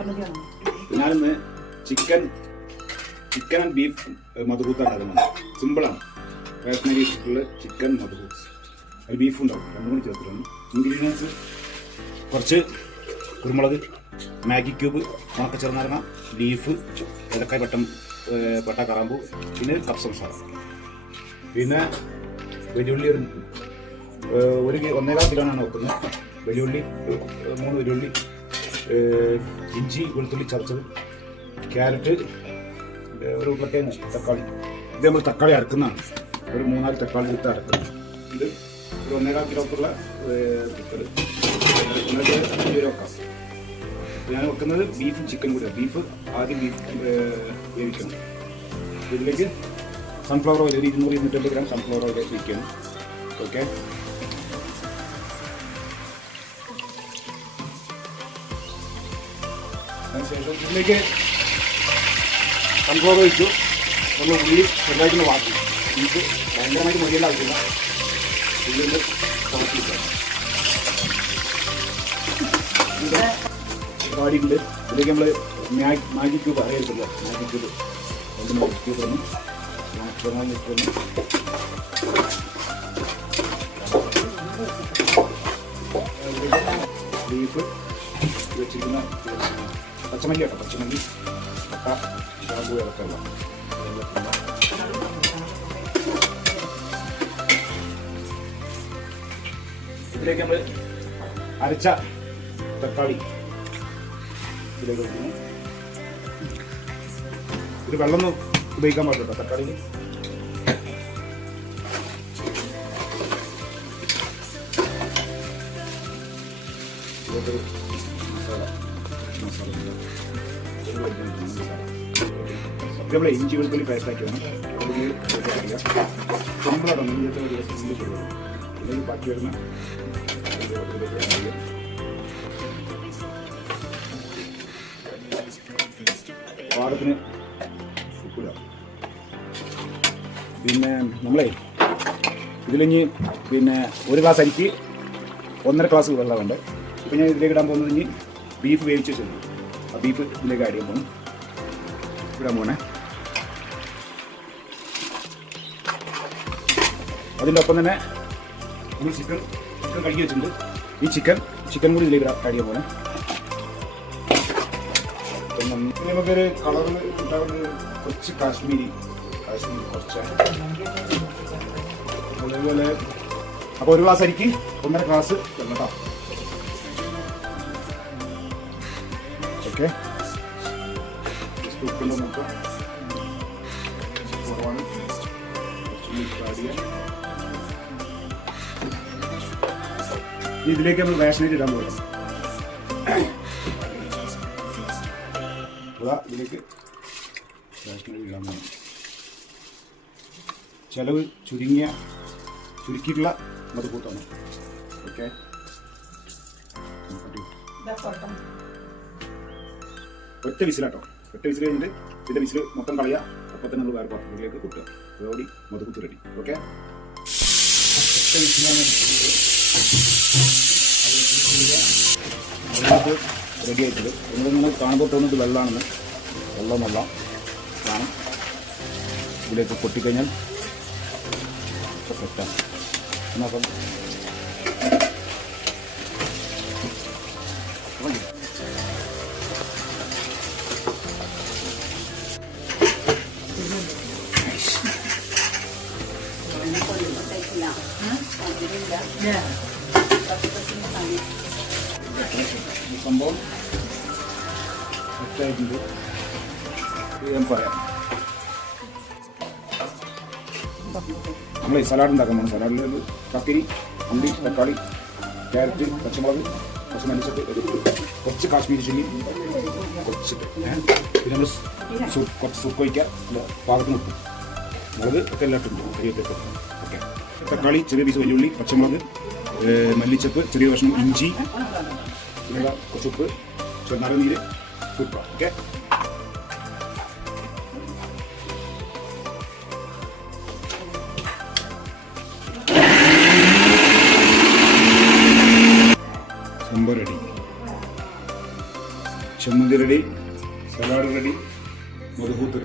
ഞാനിന്ന് chicken chicken and beef മധുകൂത്താണ് ഉണ്ടാക്കുന്നത്. സിമ്പിളാണ്. റേഷനറി ഇട്ടിട്ടുള്ള ചിക്കൻ മധുകൂത്ത് അതിൽ ബീഫ് ഉണ്ടാവും. രണ്ടും കൂടി ചേർത്തിട്ടുണ്ട് ഇൻഗ്രീഡിയൻസ് കുറച്ച് കുരുമുളക് മാഗി ക്യൂബ് ഉണക്ക ചെറുനാരങ്ങ ബീഫ് ഏലക്കായ് പട്ടം പട്ട കറാമ്പു പിന്നെ കപ്സ മസാല. പിന്നെ വെല്ലുള്ളി ഒരു ഒരു ഒന്നേകാൽ കിലോനാണ് വെക്കുന്നത്. വെല്ലുള്ളി മൂന്ന് വെല്ലുള്ളി ഇഞ്ചി വെളുത്തുള്ളി ചതച്ചത്. ക്യാരറ്റ് ഒരു ഉരുളക്കിഴങ്ങ് തക്കാളി. ഇത് നമ്മൾ തക്കാളി അരക്കുന്നതാണ്. ഒരു മൂന്നാൽ തക്കാളി എടുത്ത് അരക്കുന്നത് ഇത് ഒരു ഒന്നേകാൽ കിലോക്കുള്ള കുക്കർ ഇത് വെക്കാം ഞാൻ വെക്കുന്നത് ബീഫും ചിക്കൻ കൂടിയാണ് ബീഫ് ആദ്യം ബീഫ് വേവിക്കണം. ഇതിലേക്ക് സൺഫ്ലവർ ഓയിൽ ഒരു ഇരുന്നൂറ് ഇരുന്നൂറ്റമ്പത് ഗ്രാം സൺഫ്ലവർ ഓയിൽ വയ്ക്കണം ഓക്കെ അതിനുശേഷം ഇതിലേക്ക് സൺഫ്ലവർ ഒഴിച്ചു നമ്മൾ ഉള്ളി ചെറുതായിട്ടൊന്ന് വാട്ടി ബീഫ് ഭയങ്കരമായിട്ട് മൊഴിയേണ്ട ആവശ്യമില്ല. ഉള്ളിൽ ഒന്ന് വാടിയിട്ടുണ്ട് ഇതിലേക്ക് നമ്മൾ മാഗി മാഗി ക്യൂബ് അറിയത്തില്ല. മാഗി ക്യൂബ് രണ്ട് മാഗി ക്യൂബ് ഒന്ന് ഒന്ന് ബീഫ് വെച്ചിരിക്കുന്ന പച്ചമല്ലി കേട്ടോ പച്ചമല്ലി പട്ട ഷാമ്പു ഇതൊക്കെ ഉള്ള ഇതിലേക്ക് നമ്മൾ അരച്ച തക്കാളി ഇതിലേക്ക് വെക്കുന്നു ഇത് വെള്ളം ഉപയോഗിക്കാൻ പാടില്ല തക്കാളി ഇതിലേക്കൊരു മസാല ഇത് നമ്മളെ ഇഞ്ചി വെളുത്തുള്ളി പേസ്റ്റാക്കി വേണം. സിമ്പിളാണ് ഇഞ്ചത്തെ ഒരു ദിവസം ഇഞ്ചി ചൂടും ബാക്കി വരുന്ന പാടത്തിന് ഉപ്പിടുക പിന്നെ നമ്മളെ ഇതിലിഞ്ഞ് പിന്നെ ഒരു ഗ്ലാസ് അരിക്ക് ഒന്നര ഗ്ലാസ് വെള്ളമുണ്ട്. ഇപ്പം ഞാൻ ഇതിലേക്ക് ഇടാൻ പോകുന്നത് ഇനി ബീഫ് വേവിച്ച് ആ ബീഫ് ഇതിലേക്ക് ആഡ് ചെയ്യാൻ പോകും ഇടാൻ പോണേ അതിന്റെ ഒപ്പം തന്നെ നമ്മൾ ചിക്കൻ ചിക്കൻ കഴുകി വെച്ചിട്ടുണ്ട്. ഈ ചിക്കൻ ചിക്കൻ കൂടി ഇതിലേക്ക് ആഡ് ചെയ്യാൻ പോണേ. നമുക്കൊരു കളറിൽ ഉണ്ടാവുന്ന കുറച്ച് കാശ്മീരി കാശ്മീരി കുറച്ച്. അതുപോലെ അപ്പോൾ ഒരു ഗ്ലാസ് അരിക്ക് ഒന്നര ഗ്ലാസ് വെള്ളം ഉപ്പിന്റെ നോക്കാം കുറവാണ്. ഇതിലേക്ക് നമ്മൾ റേഷനേറ്റ് ഇടാൻ പോകാം അതാ ഇതിലേക്ക് റേഷനേറ്റ് ഇടാൻ പോകാം ചെലവ് ചുരുങ്ങിയ ചുരുക്കിയിട്ടുള്ള മധുപൂത്താണ് ഓക്കെ. ഒറ്റ വിസിലാട്ടോ. ഒറ്റ വിസിൽ കഴിഞ്ഞിട്ട് ഇതിന്റെ വിസിൽ മൊത്തം കളയുക. അപ്പോൾ തന്നെ നമ്മൾ വേറെ പാത്രത്തിലേക്ക് കൂട്ടുക. അതോടി കുത്തി റെഡി ഓക്കെ? ഒറ്റ വിസിലാണ് റെഡി ആയിട്ടുണ്ട് നിങ്ങളിങ്ങനെ കാണുമ്പോൾ തോന്നുന്നത് വെള്ളമാണെന്ന്. വെള്ളമല്ല. കാണും. ഇതിലേക്ക് പൊട്ടിക്കഴിഞ്ഞാൽ സെറ്റാണ് എന്നപ്പം സംഭവം? സെറ്റായിട്ടുണ്ട് ഞാൻ പറയാം. നമ്മൾ സലാഡ് ഉണ്ടാക്കാൻ പോകുന്നത് സലാഡിൽ കക്കിരി അമ്പി തക്കാളി ക്യാരറ്റ് പച്ചമുളക് കുറച്ച് മല്ലിച്ചപ്പ് ഒരു കുറച്ച് കാശ്മീരി ചില്ലി കുറച്ചിട്ട് പിന്നെ നമ്മൾ സൂപ്പ് കുറച്ച് സൂപ്പ് ഒഴിക്കുക. നല്ല പാകത്തിന് ഉപ്പ്. മുളക് ഒക്കെ എല്ലാം ഇട്ടുണ്ട് കരിയൊക്കെ ഓക്കെ. തക്കാളി ചെറിയ പീസ് വലിയുള്ളി പച്ചമുളക് മല്ലിച്ചപ്പ് ചെറിയ കഷ്ണം ഇഞ്ചി കുറച്ച് ഉപ്പ് ചെറുനാരങ്ങ നീര് സൂപ്പർ ഓക്കെ. സംഭവം റെഡി. ചമ്മന്തി റെഡി സലാഡ് റെഡി മധുഹൂത്ത്